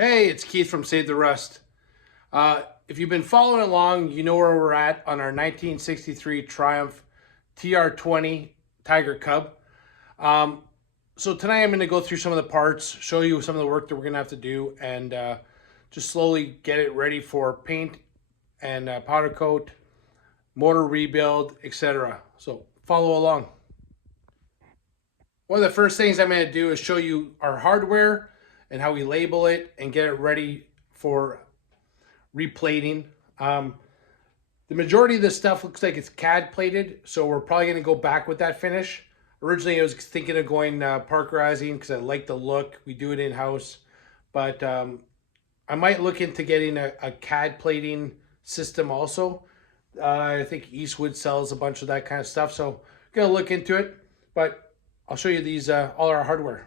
Hey, it's Keith from Save the Rust. If you've been following along, you know where we're at on our 1963 Triumph TR20 Tiger Cub. Um, so tonight I'm going to go through some of the parts, show you some of the work that we're going to have to do, and just slowly get it ready for paint and powder coat, motor rebuild, etc. So follow along. One of the first things I'm going to do is show you our hardware and how we label it and get it ready for replating. The majority of this stuff looks like it's CAD plated, so we're probably going to go back with that finish. Originally, I was thinking of going Parkerizing because I like the look. We do it in-house, but I might look into getting a CAD plating system also. I think Eastwood sells a bunch of that kind of stuff, so I'm going to look into it, but I'll show you these all our hardware.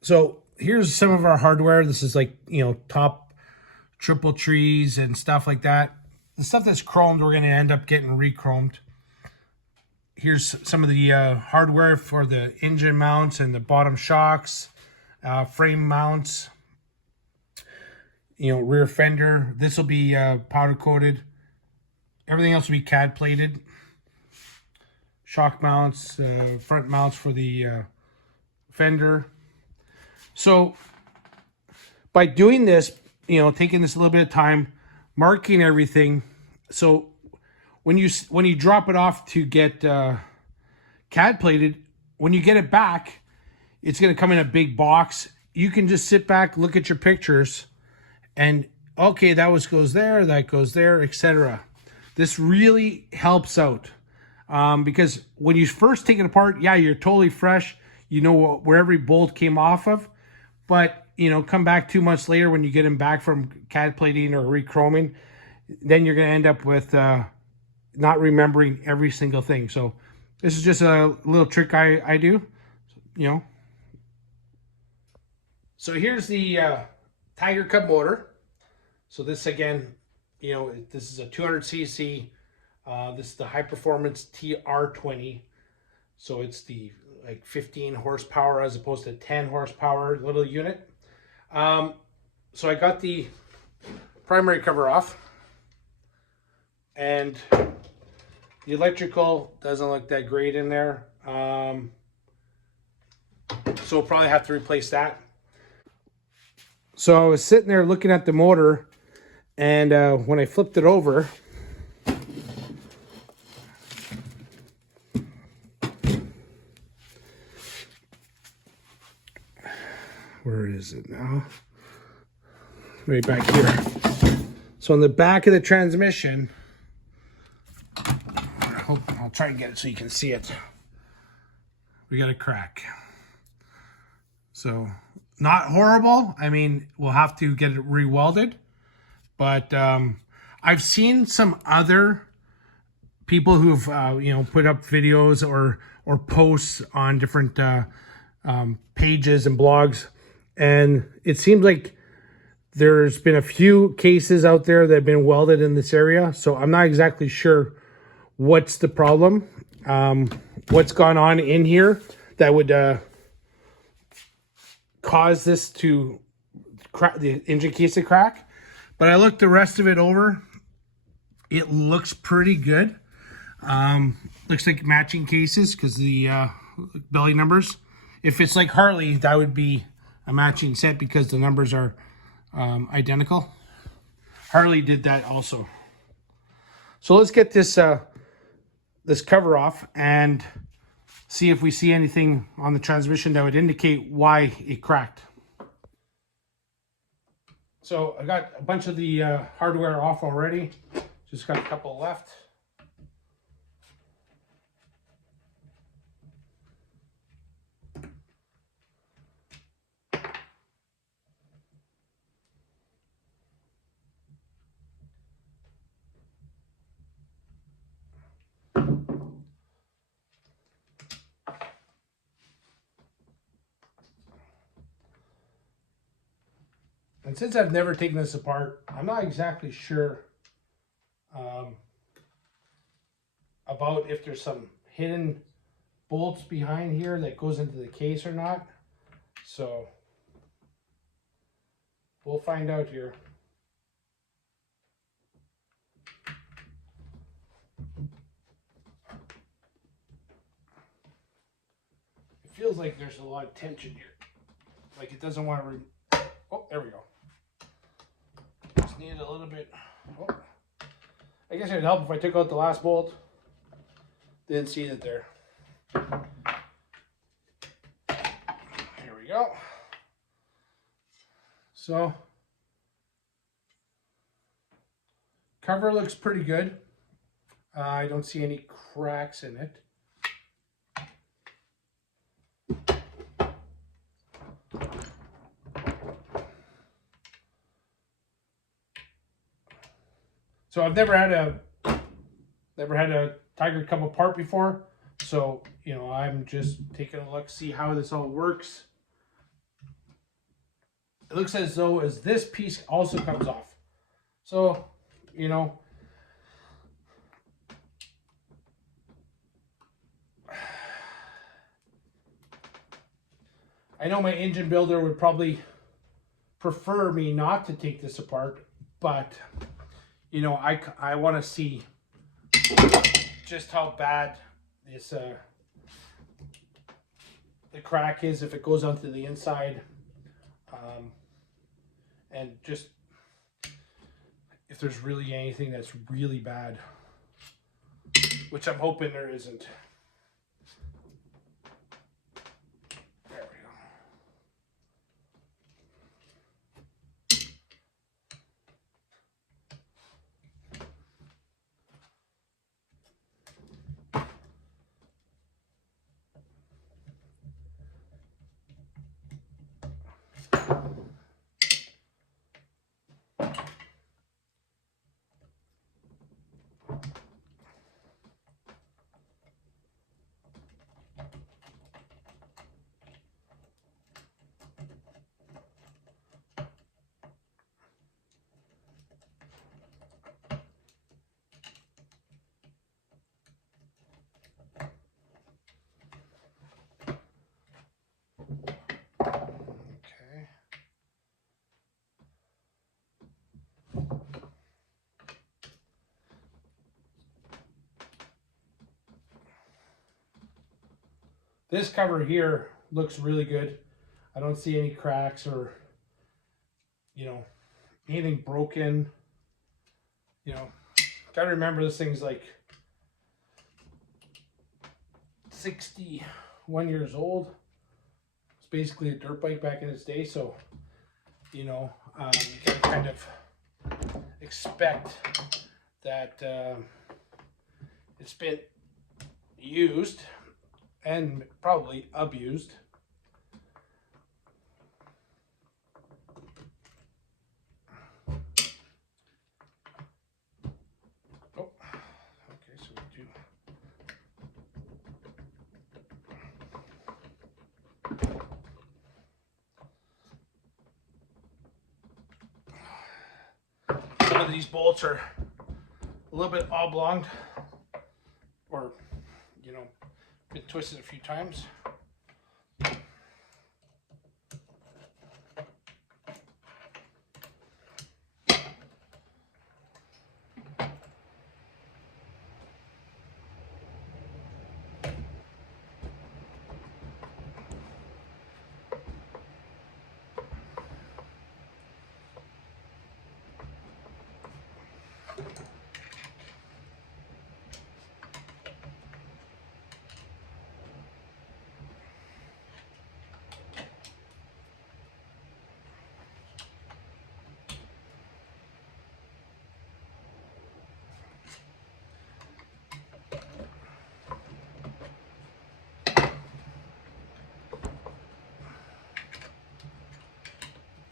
So here's some of our hardware. This is like, top triple trees and stuff like that. The stuff that's chromed, we're going to end up getting re-chromed. Here's some of the hardware for the engine mounts and the bottom shocks, frame mounts, rear fender. This will be powder coated. Everything else will be CAD plated. Shock mounts, front mounts for the fender. So by doing this, taking this a little bit of time, marking everything. So when you drop it off to get CAD plated, when you get it back, it's going to come in a big box. You can just sit back, look at your pictures, and okay, that goes there, that goes there, etc. This really helps out because when you first take it apart, yeah, you're totally fresh. You know where every bolt came off of. But, come back 2 months later when you get them back from CAD plating or re-chroming, then you're going to end up with not remembering every single thing. So this is just a little trick I do, So here's the Tiger Cub motor. So this, again, this is a 200cc. This is the high performance TR20. So it's the 15 horsepower as opposed to 10 horsepower little unit. So I got the primary cover off, and the electrical doesn't look that great in there. So we'll probably have to replace that. So I was sitting there looking at the motor, and when I flipped it over, where is it now? Right back here. So on the back of the transmission, I'll try and get it so you can see it. We got a crack. So not horrible. I mean, we'll have to get it re-welded. But I've seen some other people who've put up videos or posts on different pages and blogs. And it seems like there's been a few cases out there that have been welded in this area. So I'm not exactly sure what's the problem, what's gone on in here that would cause this to crack, the engine case to crack. But I looked the rest of it over. It looks pretty good. Looks like matching cases because the belly numbers. If it's like Harley, that would be a matching set because the numbers are identical. Harley did that also. So let's get this this cover off and see if we see anything on the transmission that would indicate why it cracked. So I got a bunch of the hardware off already. Just got a couple left. And since I've never taken this apart, I'm not exactly sure about if there's some hidden bolts behind here that goes into the case or not. So We'll find out here. It feels like there's a lot of tension here. Like it doesn't want to. Oh, there we go. Just need a little bit. Oh. I guess it'd help if I took out the last bolt. Didn't see it there. Here we go. So, cover looks pretty good. I don't see any cracks in it. So I've never had a Tiger come apart before. So, you know, I'm just taking a look, see how this all works. It looks as though as this piece also comes off. So, you know, I know my engine builder would probably prefer me not to take this apart, but you know, I want to see just how bad this the crack is if it goes onto the inside, and just if there's really anything that's really bad, which I'm hoping there isn't. There we go. This cover here looks really good. I don't see any cracks or, you know, anything broken. You know, gotta remember this thing's like 61 years old. It's basically a dirt bike back in its day, so, you know, you can kind of expect that it's been used and probably abused. Oh, okay, so we do. Some of these bolts are a little bit oblong, or, you know, been twisted a few times.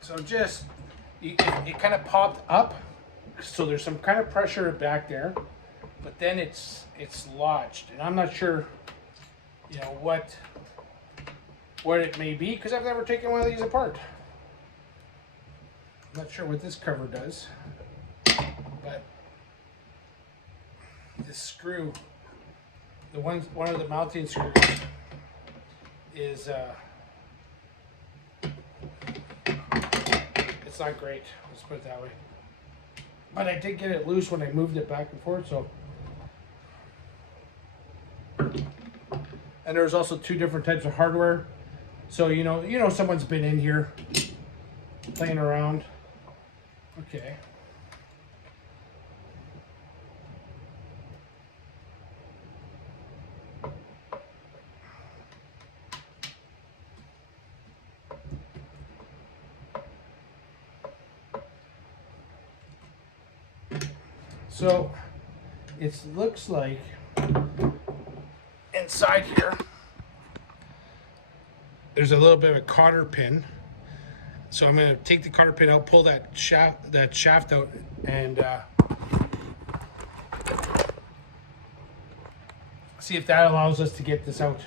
So just, it kind of popped up, so there's some kind of pressure back there, but then it's lodged, and I'm not sure, you know, what it may be, because I've never taken one of these apart. I'm not sure what this cover does, but this screw, one of the mounting screws is it's not great. Let's put it that way. But I did get it loose when I moved it back and forth. So, and there's also 2 different types of hardware. So you know, someone's been in here playing around. Okay. So it looks like inside here there's a little bit of a cotter pin. So I'm going to take the cotter pin out, pull that shaft out, and see if that allows us to get this out.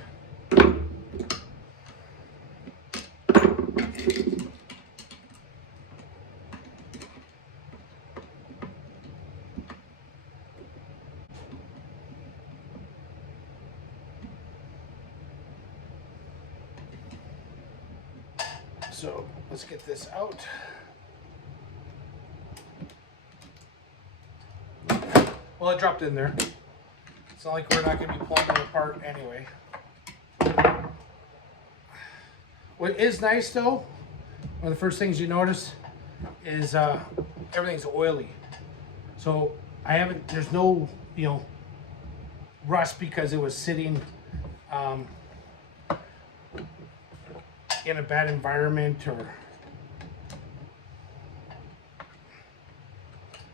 So let's get this out. Well, it dropped in there. It's not like we're not going to be pulling it apart anyway. What is nice though, one of the first things you notice is everything's oily. So there's no, rust because it was sitting in a bad environment or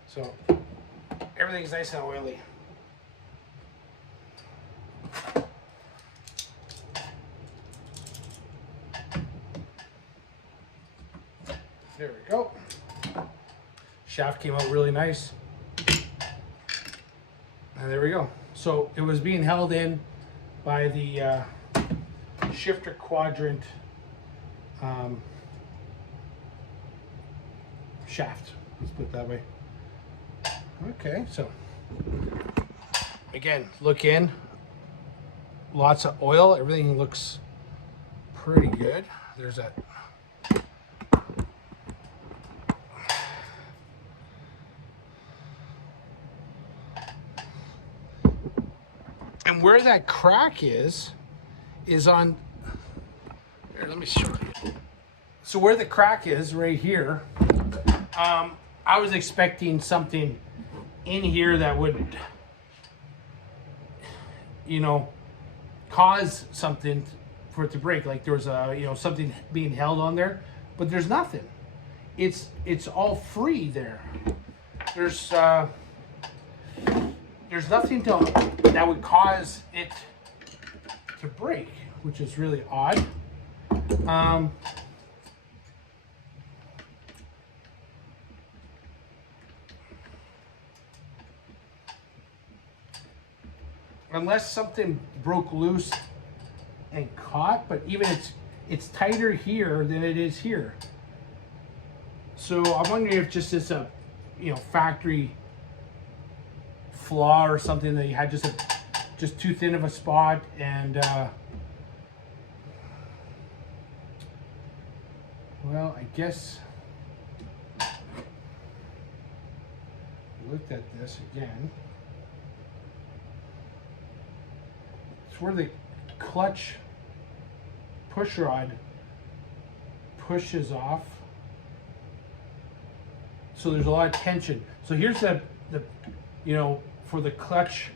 so. Everything's nice and oily. There we go. Shaft came out really nice. And there we go. So it was being held in by the shifter quadrant shaft. Let's put it that way. Okay, so again, look in. Lots of oil. Everything looks pretty good. There's that. And where that crack is on. Here, let me show you. So where the crack is, right here. I was expecting something in here that would, cause something for it to break. Like there was something being held on there, but there's nothing. It's all free there. There's nothing that would cause it to break, which is really odd. Unless something broke loose and caught, but even it's tighter here than it is here. So I'm wondering if just it's a factory flaw or something that you had just too thin of a spot, and well, I guess looked at this again. It's where the clutch push rod pushes off. So there's a lot of tension. So here's the for the clutch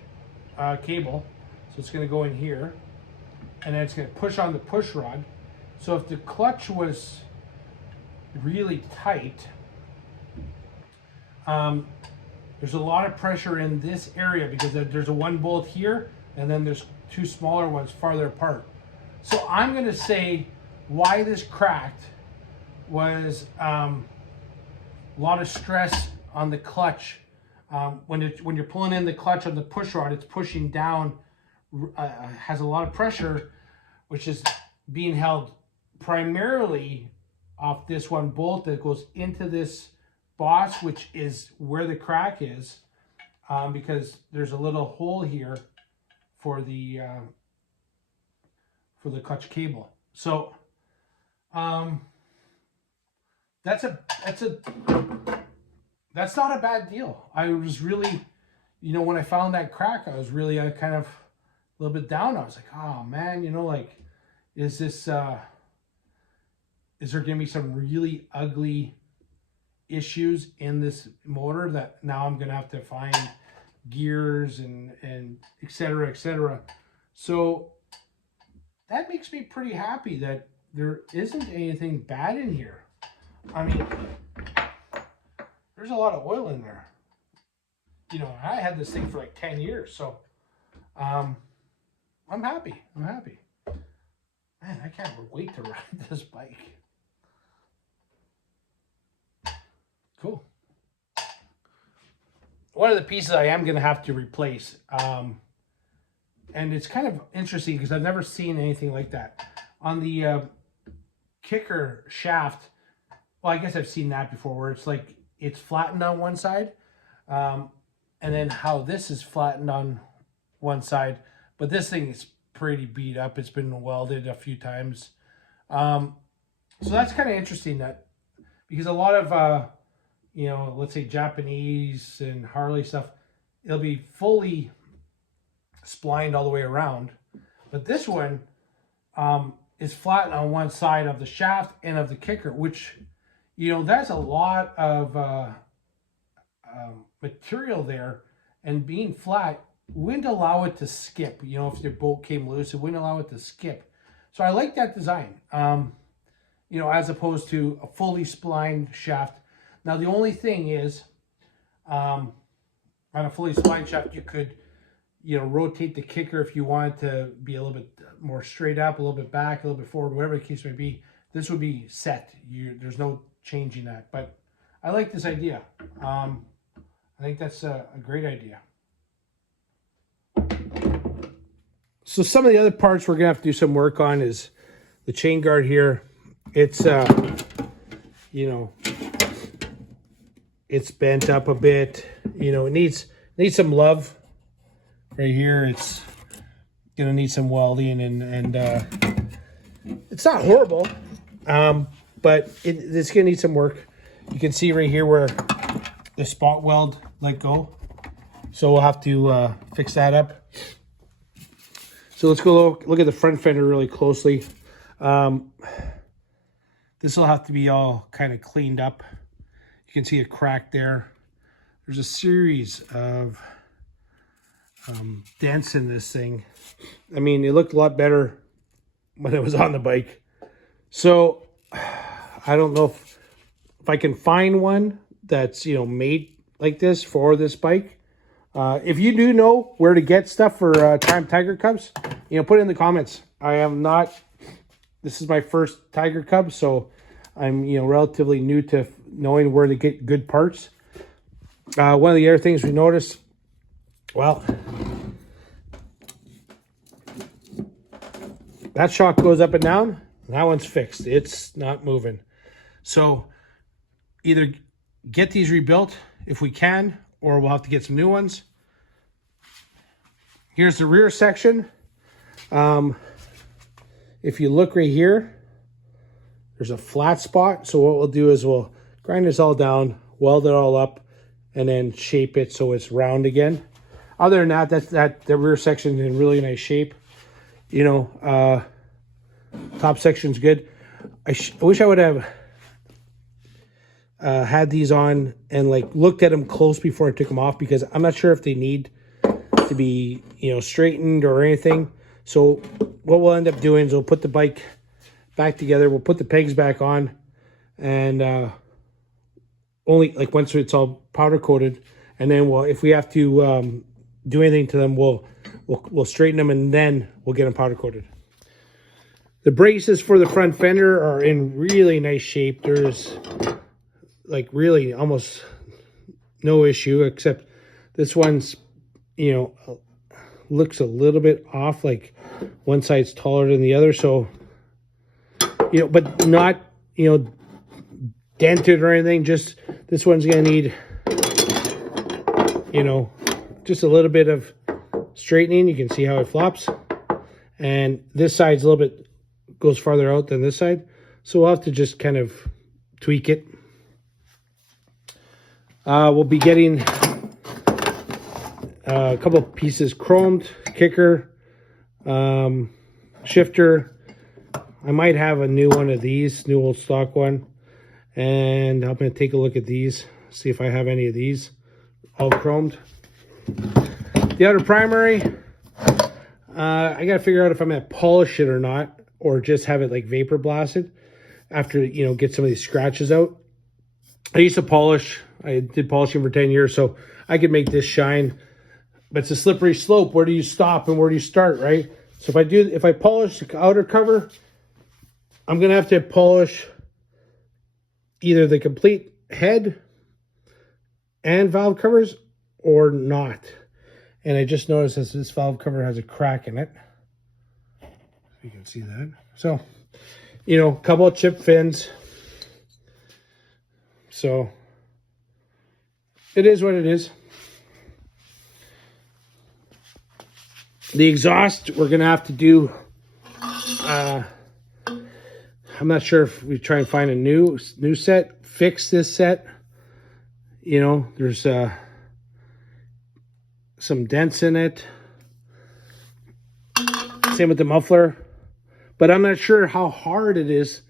cable. So it's going to go in here, and then it's going to push on the push rod. So if the clutch was really tight, there's a lot of pressure in this area because there's a 1 bolt here, and then there's 2 smaller ones farther apart. So I'm going to say why this cracked was a lot of stress on the clutch. When you're pulling in the clutch on the push rod, it's pushing down, has a lot of pressure, which is being held primarily off this 1 bolt that goes into this boss, which is where the crack is, because there's a little hole here for the clutch cable. So that's not a bad deal. I was really, when I found that crack, I was really kind of a little bit down. I was like, oh man, like, is there gonna be some really ugly issues in this motor that now I'm gonna have to find gears and et cetera, et cetera. So that makes me pretty happy that there isn't anything bad in here. I mean, there's a lot of oil in there. I had this thing for like 10 years, so I'm happy. I'm happy. Man, I can't wait to ride this bike. Cool. One of the pieces I am going to have to replace, and it's kind of interesting because I've never seen anything like that. On the kicker shaft, well, I guess I've seen that before, where it's like it's flattened on one side, and then how this is flattened on one side, but this thing is pretty beat up. It's been welded a few times. So that's kind of interesting, that because a lot of let's say Japanese and Harley stuff, it'll be fully splined all the way around, but this one is flattened on one side of the shaft and of the kicker, which that's a lot of material there, and being flat wouldn't allow it to skip. If your bolt came loose, it wouldn't allow it to skip. So I like that design, as opposed to a fully splined shaft. Now the only thing is, on a fully splined shaft, you could rotate the kicker if you wanted to be a little bit more straight up, a little bit back, a little bit forward, whatever the case may be. This would be set. There's no changing that. But I like this idea. I think that's a great idea. So some of the other parts we're gonna have to do some work on is the chain guard here. It's it's bent up a bit. It needs some love. Right here, it's gonna need some welding, and it's not horrible, but it's gonna need some work. You can see right here where the spot weld let go, so we'll have to fix that up. So let's go look at the front fender really closely. This will have to be all kind of cleaned up. You can see a crack there. There's a series of dents in this thing. I mean, it looked a lot better when it was on the bike. So I don't know if I can find one that's made like this for this bike. If you do know where to get stuff for Tiger Cubs, put it in the comments. I am not. This is my first Tiger Cub, so I'm relatively new to knowing where to get good parts. One of the other things we noticed, well, that shock goes up and down. That one's fixed. It's not moving. So either get these rebuilt if we can, or we'll have to get some new ones. Here's the rear section. If you look right here, there's a flat spot. So what we'll do is we'll grind this all down, weld it all up, and then shape it so it's round again. Other than that, the rear section is in really nice shape. Top section's good. I wish I would have had these on and looked at them close before I took them off, because I'm not sure if they need to be straightened or anything. So what we'll end up doing is we'll put the bike back together. We'll put the pegs back on, and only once it's all powder coated, and then if we have to do anything to them, we'll straighten them, and then we'll get them powder coated. The braces for the front fender are in really nice shape. There's really almost no issue, except this one's looks a little bit off, one side's taller than the other, so but not dented or anything. Just this one's gonna need just a little bit of straightening. You can see how it flops, and this side's a little bit goes farther out than this side, so we'll have to just kind of tweak it. We'll be getting a couple of pieces chromed, kicker, shifter. I might have a new one of these, new old stock one. And I'm going to take a look at these, see if I have any of these all chromed. The outer primary, I got to figure out if I'm going to polish it or not, or just have it like vapor blasted after, you know, get some of these scratches out. I used to polish. I did polishing for 10 years, so I could make this shine. But it's a slippery slope. Where do you stop and where do you start, right? So if I polish the outer cover, I'm going to have to polish either the complete head and valve covers or not. And I just noticed that this valve cover has a crack in it. You can see that. So, you know, a couple of chip fins. So it is what it is. The exhaust, we're going to have to do, I'm not sure if we try and find a new set, fix this set. You know, there's some dents in it. Same with the muffler. But I'm not sure how hard it is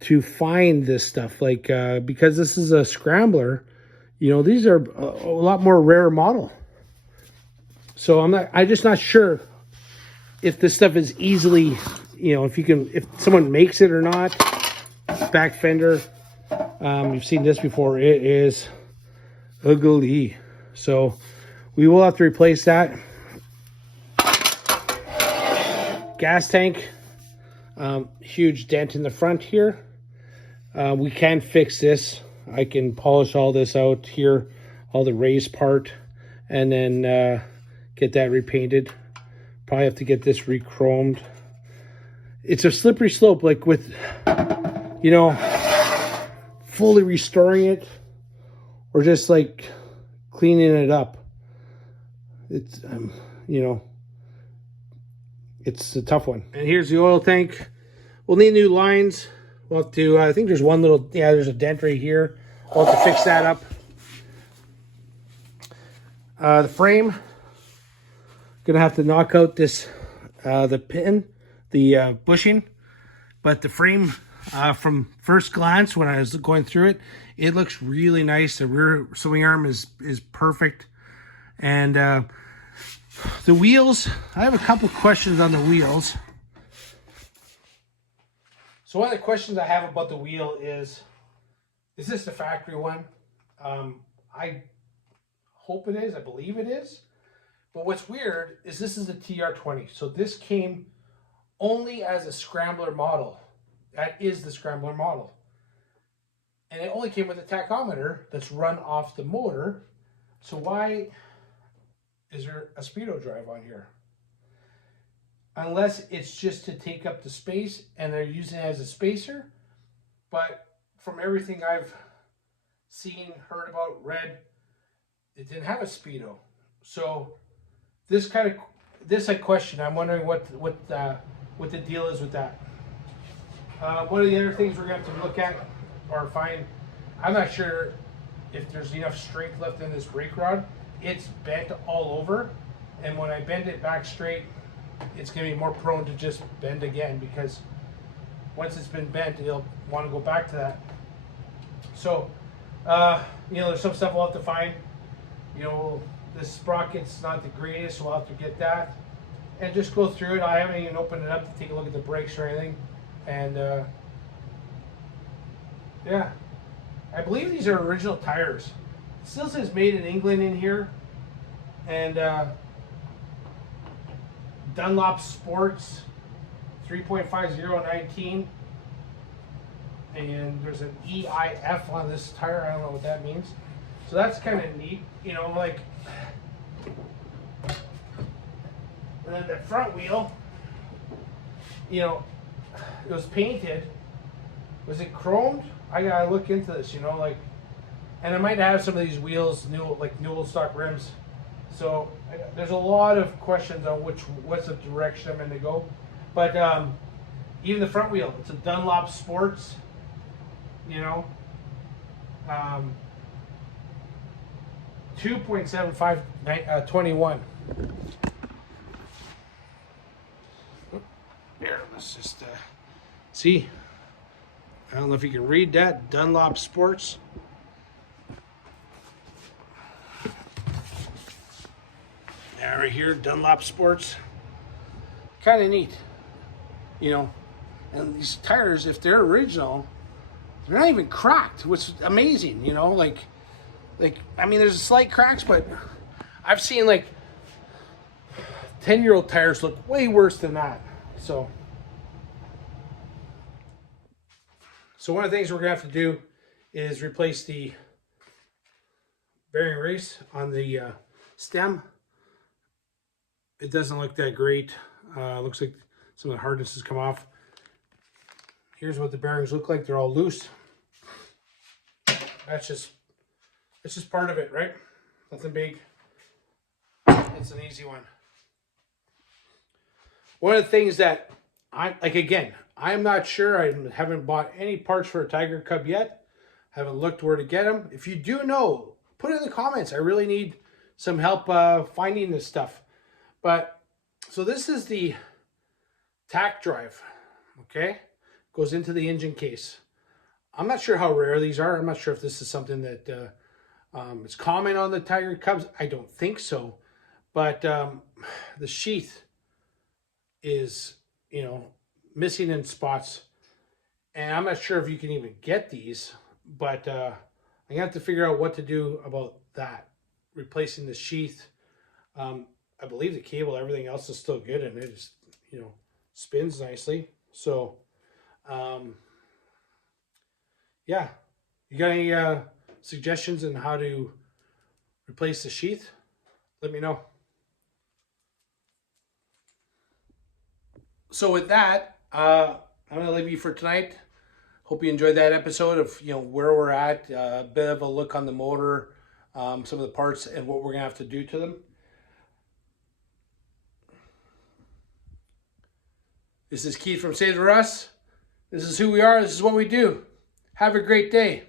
to find this stuff. Like, because this is a scrambler, you know, these are a lot more rare model. So I'm just not sure if this stuff is easily, you know, if someone makes it or not. Back fender, you've seen this before. It is ugly. So we will have to replace that. Gas tank, huge dent in the front here. We can fix this. I can polish all this out here, all the raised part, and then get that repainted. Probably have to get this re-chromed. It's a slippery slope, like with, you know, fully restoring it or just like cleaning it up. It's, you know, it's a tough one. And here's the oil tank. We'll need new lines. We'll have to, I think there's one little, yeah, there's a dent right here. We'll have to fix that up. The frame, gonna have to knock out this, the pin, the bushing. But the frame, from first glance, when I was going through it, it looks really nice. The rear swing arm is perfect. And the wheels, I have a couple questions on the wheels. So one of the questions I have about the wheel is this the factory one? I hope it is. I believe it is. But what's weird is this is a TR20. So this came only as a scrambler model. That is the scrambler model. And it only came with a tachometer that's run off the motor. So why is there a speedo drive on here? Unless it's just to take up the space and they're using it as a spacer. But from everything I've seen, heard about, read, it didn't have a speedo. So this I question. I'm wondering what the deal is with that. One of the other things we're going to have to look at or find, I'm not sure if there's enough strength left in this brake rod. It's bent all over, and when I bend it back straight, it's going to be more prone to just bend again, because once it's been bent, it'll want to go back to that. So, you know, there's some stuff we'll have to find. You know, this sprocket's not the greatest, so we'll have to get that and just go through it. I haven't even opened it up to take a look at the brakes or anything. And yeah, I believe these are original tires. It still says made in England in here. And Dunlop Sports 3.5019. And there's an EIF on this tire. I don't know what that means. So that's kind of neat, you know, like. And then the front wheel, you know, it was painted. Was it chromed? I gotta look into this, you know, like, and I might have some of these wheels new old stock rims. So there's a lot of questions on what's the direction I'm going to go. But even the front wheel, it's a Dunlop Sports you know. 2.75 21. There, let's just see. I don't know if you can read that. Dunlop Sports. Yeah, right here, Dunlop Sports. Kind of neat, you know. And these tires, if they're original, they're not even cracked, which is amazing, you know. Like I mean, there's slight cracks, but I've seen like 10-year-old tires look way worse than that. So one of the things we're gonna have to do is replace the bearing race on the stem. It doesn't look that great. Looks like some of the hardness has come off. Here's what the bearings look like. They're all loose. That's just part of it, right? Nothing big. It's an easy one. One of the things that I'm not sure. I haven't bought any parts for a Tiger Cub yet. Haven't looked where to get them. If you do know, put it in the comments. I really need some help finding this stuff. But so this is the tack drive. Okay, goes into the engine case. I'm not sure how rare these are. I'm not sure if this is something that is common on the Tiger Cubs. I don't think so. But the sheath is, you know, missing in spots. And I'm not sure if you can even get these. But I'm going to have to figure out what to do about that. Replacing the sheath. I believe the cable, everything else is still good. And it just, you know, spins nicely. So, yeah. You got any suggestions on how to replace the sheath? Let me know. So with that, I'm going to leave you for tonight. Hope you enjoyed that episode of, you know, where we're at, a bit of a look on the motor, some of the parts and what we're going to have to do to them. This is Keith from Save the Russ. This is who we are. This is what we do. Have a great day.